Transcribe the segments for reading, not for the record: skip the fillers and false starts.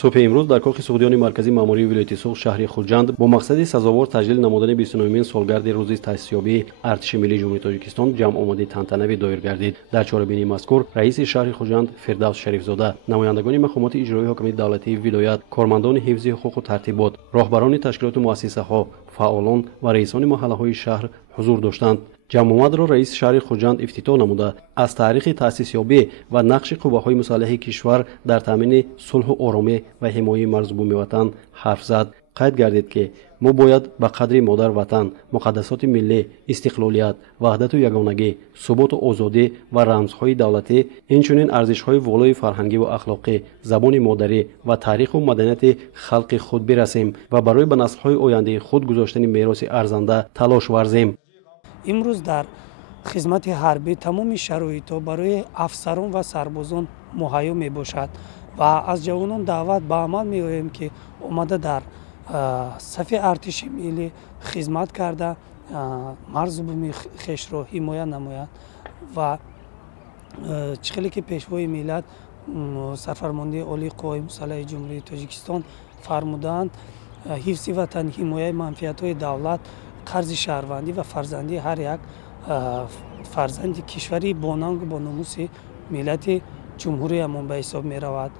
صبح امروز در کاخ سوقدیان مرکزی ماموری ولایت سوق شهر خوجند با مقصد سزاوار تجلیل نمودن 29مین سالگرد روز تأسیسیابی ارتش ملی جمهوری تاجیکستان جمع آماده تنتنه‌ای دایر گردید. در چهاربینی مذکور رئیس شهر خوجند فردوس شریفزاده، نمایندگان مقامات اجرایی حاکمیت دولتی ولایت، کارمندان حفظ حقوق و ترتیبات، راهبران تشکیلات و مؤسسه‌ها، فعالان و رئیسان محله‌های شهر حضور داشتند. جمع آمد را رئیس شهر خوجند افتتاح نموده از تاریخ تأسیسیابی و نقش قوه‌های مسلح کشور در تامین صلح و آرامی و حمایت مرزبومی وطن حرف زد. قید گردید که ما باید به قدر مادر وطن، مقدسات ملی، استقلالیت، وحدت و یگانگی، ثبات و آزادی و رمزهای دولتی، اینچنین ارزش‌های والای فرهنگی و اخلاقی، زبان مادری و تاریخ و مدنیت خلق خود برسیم و برای به نسل‌های آینده خود گذاشتن میراث ارزنده تلاش ورزیم. امروز در خدمت حربی تمام شرایط برای افسران و سربازان مهیا می باشد و از جوانان دعوت به عمل می آییم که آمده در صف ارتش ملی خدمت کرده مرزبومی خویش را حمایت نمایند و چخیلی که پیشوای ملت سرفرمانده عالی قوای مسلح جمهوری تاجیکستان فرمودند حفظ وطن، حمایت منفعت‌های دولت، قرض شهروندی و فرزندی هر یک فرزند کشوری با ننگ با ناموس ملت جمهوری امان به حساب می رود.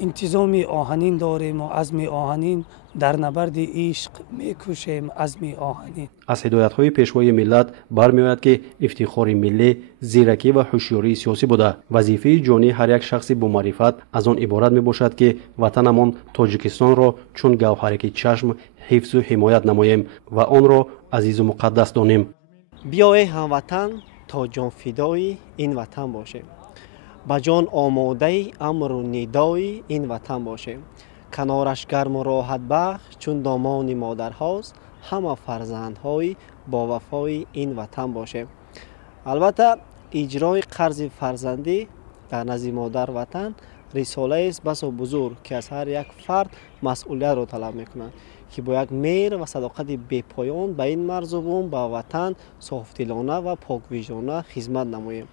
انتظام آهنین داریم و عزم آهنین در نبرد عشق می کوشیم عزم آهنین. از هدایت‌های پیشوای ملت برمی‌آید که افتخار ملی، زیرکی و هوشیاری سیاسی بوده. وظیفه جانی هر یک شخصی با معرفت از آن عبارت میباشد که وطنمان تاجیکستان را چون گوهری که چشم حفظ و حمایت نماییم و آن را عزیز و مقدس دانیم. بیایید هموطن تا جان فدای این وطن باشیم. با جان آماده امر و ندای این وطن باشیم. کنارش گرم و راحت بخش چون دامان مادر هاست، همه فرزندهای با وفای این وطن باشیم. البته اجرای قرض فرزندی در نزد مادر وطن رساله است بس بزرگ که از هر یک فرد مسئولیت را طلب میکنند که با یک مهر و صداقت بی‌پایان به این مرزبون با وطن صافدلانه و پاکویژانه خدمت نماییم.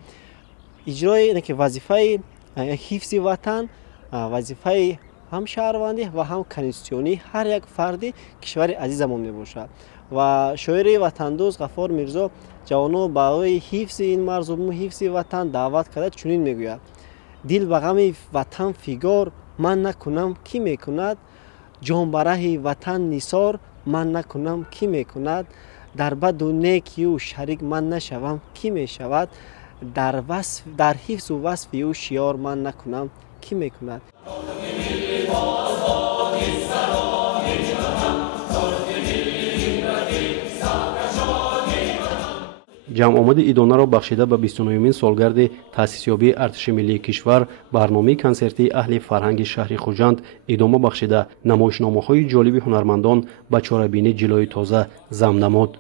اجرای که وظیفه حفظ وطن وظیفه هم شهروندی و هم کنستیونی هر یک فردی کشور عزیزمون می باشد و شاعر وطن دوست غفار میرزا جوانو برای حفظ این مرزبون حفظ وطن دعوت کرده چنین میگوید: دل به غم وطن فگار من نکنم کی میکند، جان برای وطن نثار من نکنم کی میکند، در بد و نیکی او شریک من نشوم کی میشود، در حفظ و وصف او شیار من نکنم کی میکند. جمع آمد ایدانه را بخشیده به 29مین سالگرد تأسیسیابی ارتش ملی کشور برنامه کنسرتی اهل فرهنگ شهر خوجند ادامه بخشیده نمایشنامه‌های جالب هنرمندان به چهاربینی جلوی تازه ضم نمود.